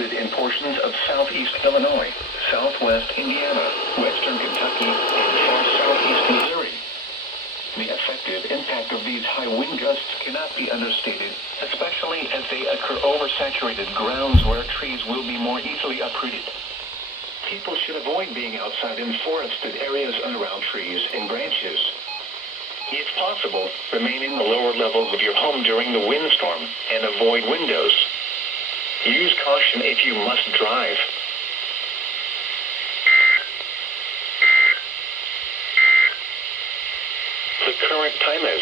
affected in portions of southeast Illinois, southwest Indiana, western Kentucky, and far southeast Missouri. The effective impact of these high wind gusts cannot be understated, especially as they occur over saturated grounds where trees will be more easily uprooted. People should avoid being outside in forested areas and around trees and branches. If possible, remain in the lower levels of your home during the windstorm and avoid windows. Use caution if you must drive. The current time is